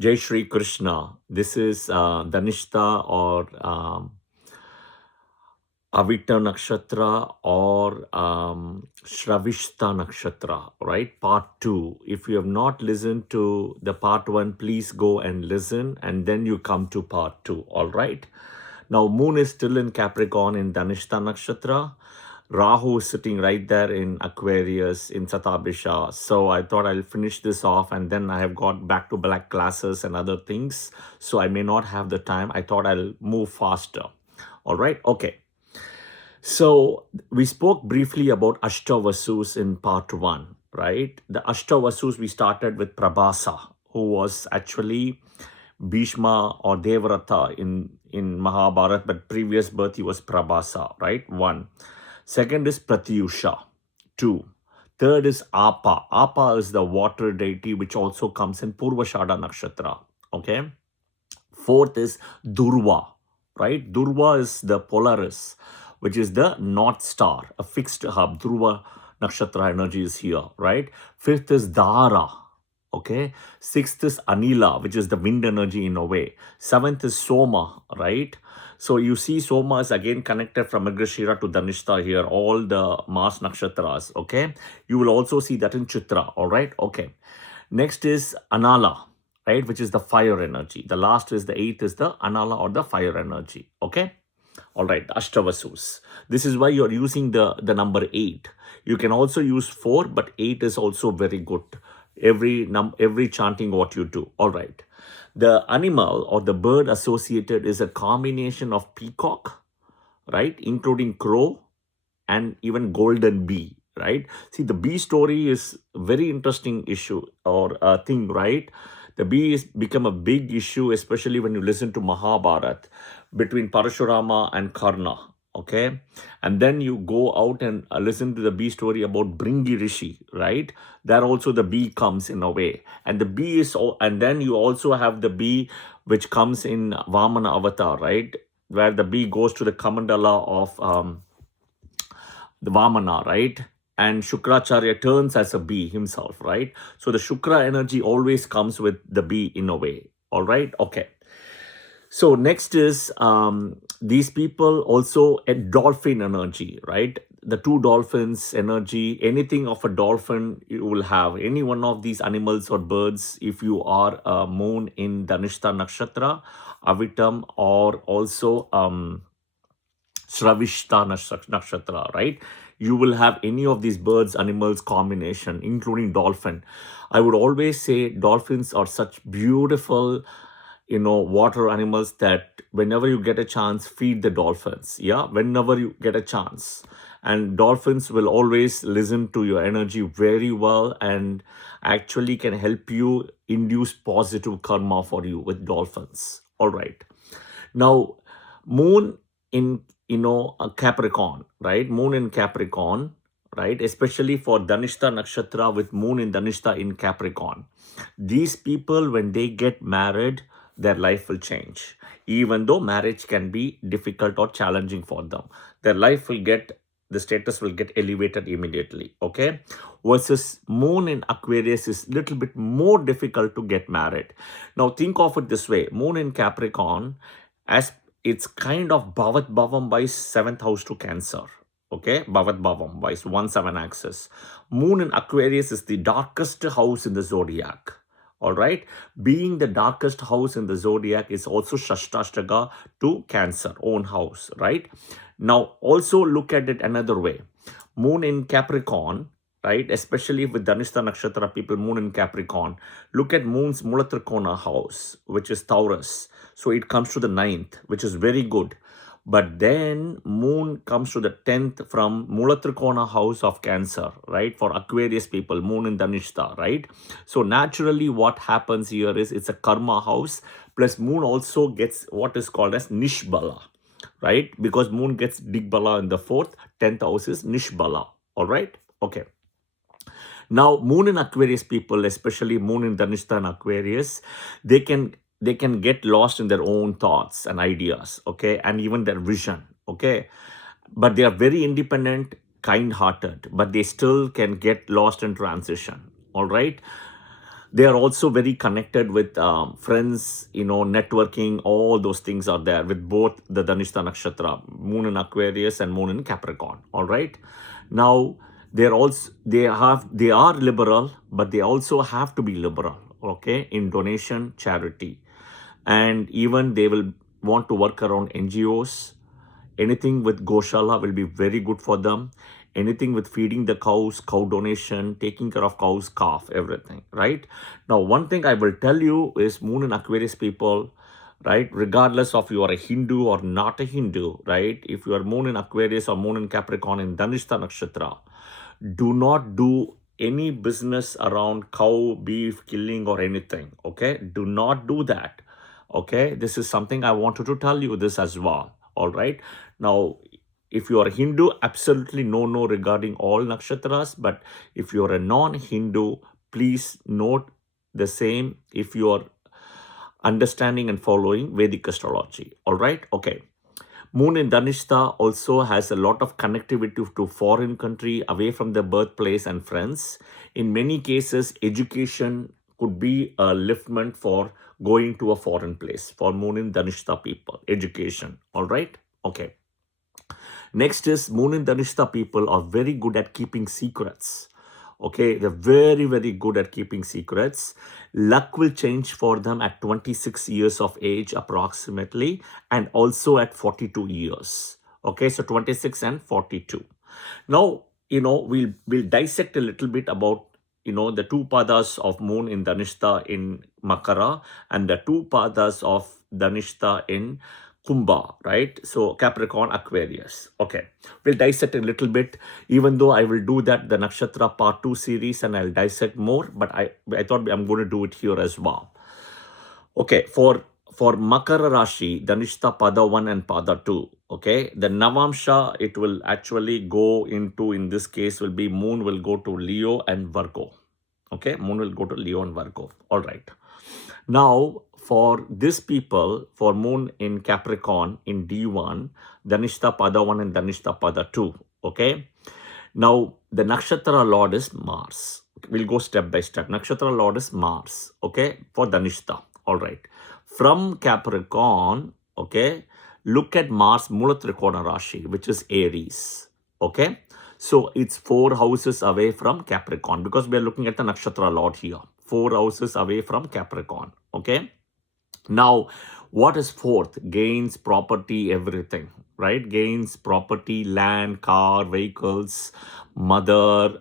Jai Shri Krishna. This is Dhanishta or Avittam Nakshatra or Shravishta Nakshatra, right? Part 2. If you have not listened to the part 1, please go and listen and then you come to part 2, all right? Now, Moon is still in Capricorn in Dhanishta Nakshatra. Rahu is sitting right there in Aquarius in Satabhisha. So I thought I'll finish this off and then I have got back to black classes and other things. So I may not have the time. I thought I'll move faster. All right. Okay. So we spoke briefly about Ashtavasus in part 1, right? The Ashtavasus, we started with Prabhasa, who was actually Bhishma or Devrata in Mahabharata, but previous birth he was Prabhasa, right? 1. Second is Pratyusha, 2. Third is Apa. Apa is the water deity, which also comes in Purvashada Nakshatra, okay? Fourth is Durva, right? Durva is the Polaris, which is the North Star, a fixed hub. Durva Nakshatra energy is here, right? Fifth is Dara, okay? Sixth is Anila, which is the wind energy in a way. Seventh is Soma, right? So you see Soma is again connected from Mrigashiram to Dhanishta here, all the Mars Nakshatras, okay? You will also see that in Chitra, all right? Okay. Next is Anala, right, which is the fire energy. The last is the 8th is the Anala or the fire energy, okay? All right, Ashtavasus. This is why you're using the number 8. You can also use 4, but 8 is also very good. Every chanting what you do. All right. The animal or the bird associated is a combination of peacock, right, including crow and even golden bee, right? See, the bee story is very interesting issue or thing, right? The bee is become a big issue, especially when you listen to Mahabharata between Parashurama and Karna, okay? And then you go out and listen to the bee story about Bringi Rishi, right? There also the bee comes in a way. And the bee is, and then you also have the bee which comes in Vamana Avatar, right? Where the bee goes to the Kamandala of the Vamana, right? And Shukracharya turns as a bee himself, right? So the Shukra energy always comes with the bee in a way, all right? Okay. So next is these people also a dolphin energy, right? The two dolphins energy, anything of a dolphin you will have, any one of these animals or birds, if you are a moon in Dhanishta Nakshatra, Avittam, or also Shravishta Nakshatra, right? You will have any of these birds, animals combination, including dolphin. I would always say dolphins are such beautiful, water animals that whenever you get a chance, feed the dolphins. Yeah, whenever you get a chance. And dolphins will always listen to your energy very well and actually can help you induce positive karma for you with dolphins. All right. Now, moon in a Capricorn, right? Moon in Capricorn, right? Especially for Dhanishta Nakshatra with moon in Dhanishta in Capricorn. These people, when they get married, their life will change. Even though marriage can be difficult or challenging for them, their life will get, the status will get elevated immediately, okay? Versus moon in Aquarius is little bit more difficult to get married. Now think of it this way, moon in Capricorn, as it's kind of Bhavat Bhavam by 7th house to Cancer. Okay, Bhavat Bhavam by 1-7 axis. Moon in Aquarius is the darkest house in the zodiac. All right, being the darkest house in the zodiac is also Shashtashtaka to Cancer, own house, right? Now, also look at it another way. Moon in Capricorn, right? Especially with Dhanishta Nakshatra people, moon in Capricorn. Look at moon's Mulatrikona house, which is Taurus. So it comes to the 9th, which is very good. But then moon comes to the 10th from Mulatrikona house of Cancer, right? For Aquarius people, moon in Dhanishta, right? So naturally what happens here is it's a karma house, plus moon also gets what is called as Nishbala, right? Because moon gets Digbala in the 4th, 10th house is Nishbala, all right? Okay. Now, moon in Aquarius people, especially moon in Dhanishta and Aquarius, they can get lost in their own thoughts and ideas, okay, and even their vision, okay. But they are very independent, kind-hearted, but they still can get lost in transition, all right. They are also very connected with friends, networking. All those things are there with both the Dhanishta Nakshatra, Moon in Aquarius and Moon in Capricorn. All right. Now they are liberal, but they also have to be liberal. Okay, in donation, charity, and even they will want to work around NGOs. Anything with Goshala will be very good for them. Anything with feeding the cows, cow donation, taking care of cows, calf, everything, right? Now, one thing I will tell you is Moon and Aquarius people, right? Regardless of you are a Hindu or not a Hindu, right? If you are Moon in Aquarius or Moon in Capricorn in Dhanishta Nakshatra, do not do any business around cow, beef, killing or anything, okay? Do not do that, okay? This is something I wanted to tell you this as well, all right? Now, if you are a Hindu, absolutely no regarding all nakshatras, but if you are a non-Hindu, please note the same if you are understanding and following Vedic astrology, all right? Okay. Moon in Dhanishta also has a lot of connectivity to foreign country, away from their birthplace and friends. In many cases, education could be a liftment for going to a foreign place for Moon in Dhanishta people. Education, all right? Okay. Next is Moon in Dhanishta people are very good at keeping secrets. Okay, they're very good at keeping secrets. Luck will change for them at 26 years of age approximately, and also at 42 years. Okay, so 26 and 42. Now, we'll dissect a little bit about the two padas of Moon in Dhanishta in Makara and the two padas of Dhanishta in Kumbha, right? So Capricorn, Aquarius. Okay, we'll dissect a little bit, even though I will do that the Nakshatra part 2 series and I'll dissect more, but I thought I'm going to do it here as well. Okay, for Makara Rashi, Dhanishta Pada 1 and Pada 2, okay, the Navamsha, it will actually go into, in this case, will be Moon will go to Leo and Virgo. Okay, Moon will go to Leo and Virgo. All right. Now, for this people, for Moon in Capricorn in D1, Dhanishta Pada 1 and Dhanishta Pada 2, okay. Now, the Nakshatra Lord is Mars. We'll go step by step. Nakshatra Lord is Mars, okay, for Dhanishta. All right. From Capricorn, okay, look at Mars Mula Trikona Rashi, which is Aries, okay. So it's 4 houses away from Capricorn because we are looking at the Nakshatra Lord here. 4 houses away from Capricorn, okay. Now, what is 4th? Gains, property, everything, right? Gains, property, land, car, vehicles, mother,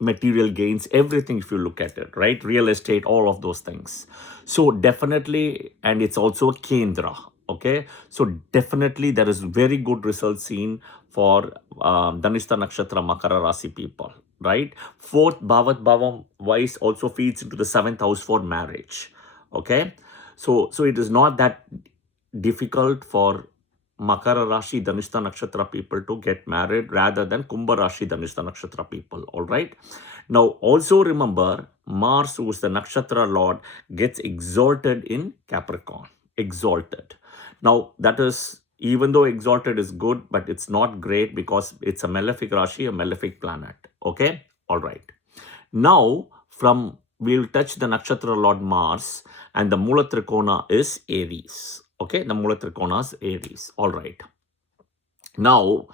material gains, everything if you look at it, right? Real estate, all of those things. So definitely, and it's also Kendra, okay? So definitely there is very good results seen for Dhanishta Nakshatra Makara Rasi people, right? 4th Bhavat Bhavam wise also feeds into the 7th house for marriage, okay? So it is not that difficult for Makara Rashi Dhanishta Nakshatra people to get married rather than Kumbha Rashi Dhanishta Nakshatra people. All right. Now also remember Mars, who is the Nakshatra Lord, gets exalted in Capricorn. Exalted. Now that is, even though exalted is good, but it's not great because it's a malefic Rashi, a malefic planet. Okay. All right. Now we'll touch the Nakshatra Lord Mars, and the Mula Trikona is Aries. Okay, the Mula Trikona is Aries. All right. Now,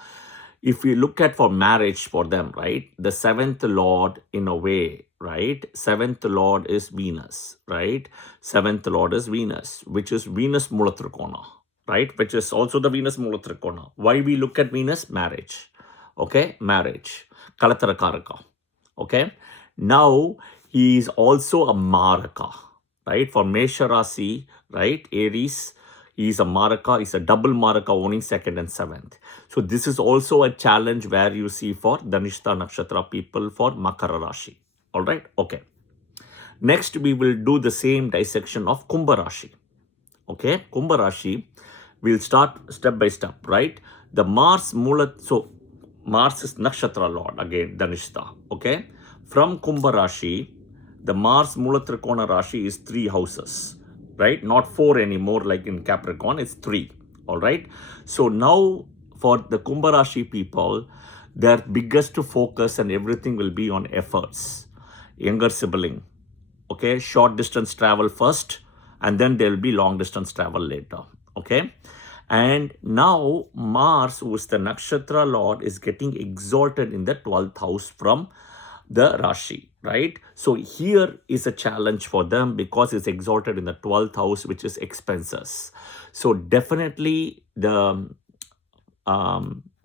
if we look at for marriage for them, right, the 7th Lord in a way, right, 7th Lord is Venus, right, 7th Lord is Venus, which is Venus Mula Trikona, right, which is also the Venus Mula Trikona. Why we look at Venus? Marriage. Okay, marriage. Kalatara Karaka. Okay. Now, he is also a Maraka, right? For Mesha Rasi, right? Aries, he is a Maraka, he's a double Maraka owning 2nd and 7th. So this is also a challenge where you see for Dhanishta Nakshatra people for Makara Rashi. All right? Okay. Next, we will do the same dissection of Kumbha Rashi. Okay? Kumbha Rashi, we'll start step by step, right? The Mars Mula, so Mars is Nakshatra Lord, again, Dhanishta. Okay? From Kumbha Rashi, the Mars Mula Trikona Rashi is 3 houses, right? Not 4 anymore like in Capricorn, it's 3, all right? So now for the Kumbha Rashi people, their biggest focus and everything will be on efforts, younger sibling, Okay, short distance travel first, and then there will be long distance travel later. Okay, and now Mars, who is the nakshatra lord, is getting exalted in the 12th house from the Rashi, right? So here is a challenge for them because it's exalted in the 12th house, which is expenses. So definitely the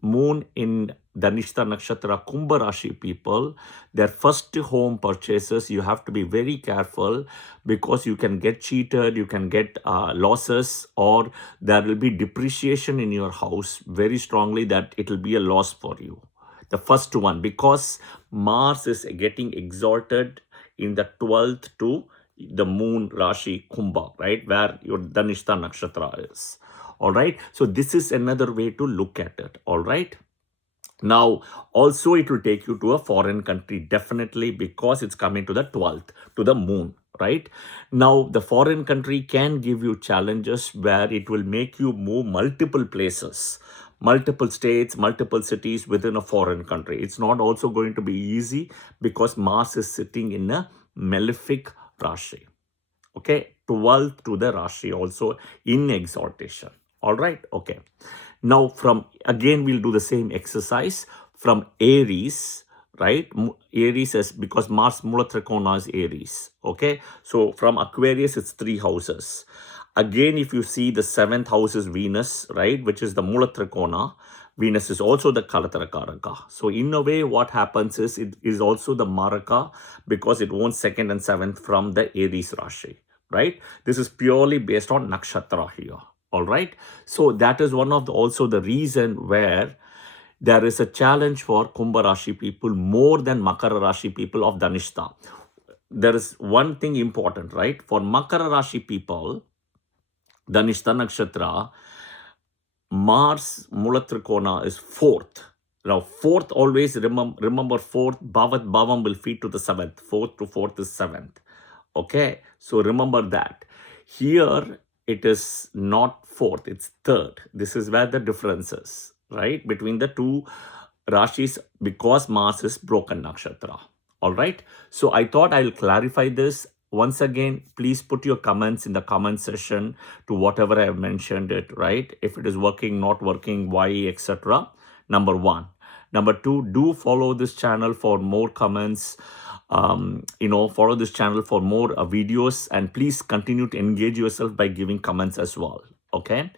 moon in Dhanishta Nakshatra Kumbha Rashi people, their first home purchases, you have to be very careful because you can get cheated, you can get losses, or there will be depreciation in your house very strongly that it will be a loss for you. The first one, because Mars is getting exalted in the 12th to the moon Rashi Kumbha, right, where your Dhanishta Nakshatra is. All right. So this is another way to look at it. All right. Now, also it will take you to a foreign country, definitely, because it's coming to the 12th, to the moon, right? Now, the foreign country can give you challenges where it will make you move multiple places, multiple states, multiple cities within a foreign country. It's not also going to be easy because Mars is sitting in a malefic Rashi. Okay, 12th to the Rashi, also in exaltation. All right, okay. Now from, again, we'll do the same exercise from Aries, right? Aries is because Mars Mula Trikona is Aries. Okay, so from Aquarius, it's 3 houses. Again, if you see the 7th house is Venus, right, which is the Mula Trikona. Venus is also the Kalatara Karaka. So in a way, what happens is it is also the Maraka because it owns 2nd and 7th from the Aries Rashi, right? This is purely based on Nakshatra here. All right. So that is one of the, also the reason where there is a challenge for Kumbha Rashi people more than Makara Rashi people of Dhanishta. There is one thing important, right? For Makara Rashi people, Dhanishta Nakshatra, Mars Mulatrikona is 4th. Now, 4th, always remember 4th, Bhavat Bhavam will feed to the 7th. 4th to 4th is 7th. Okay, so remember that. Here, it is not 4th, it's 3rd. This is where the difference is, right? Between the two Rashis, because Mars is broken nakshatra. All right. So I thought I'll clarify this. Once again, please put your comments in the comment section to whatever I have mentioned it, right? If it is working, not working, why, etc. Number 1. Number 2, do follow this channel for more comments. Follow this channel for more videos, and please continue to engage yourself by giving comments as well. Okay.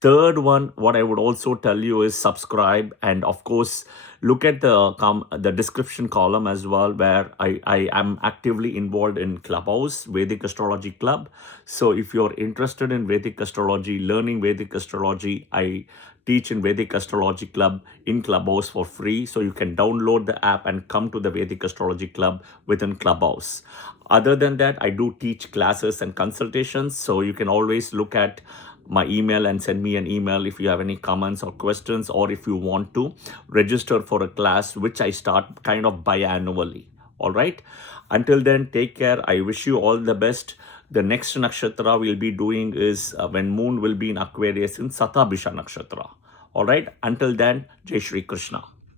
Third one, what I would also tell you is subscribe, and of course, look at the description column as well, where I am actively involved in Clubhouse, Vedic Astrology Club. So if you're interested in Vedic Astrology, learning Vedic Astrology, I teach in Vedic Astrology Club in Clubhouse for free. So you can download the app and come to the Vedic Astrology Club within Clubhouse. Other than that, I do teach classes and consultations. So you can always look at my email and send me an email if you have any comments or questions, or if you want to register for a class which I start kind of biannually. All right. Until then, take care. I wish you all the best. The next nakshatra we'll be doing is when moon will be in Aquarius in Satabhisha nakshatra. All right. Until then, Jai Shri Krishna.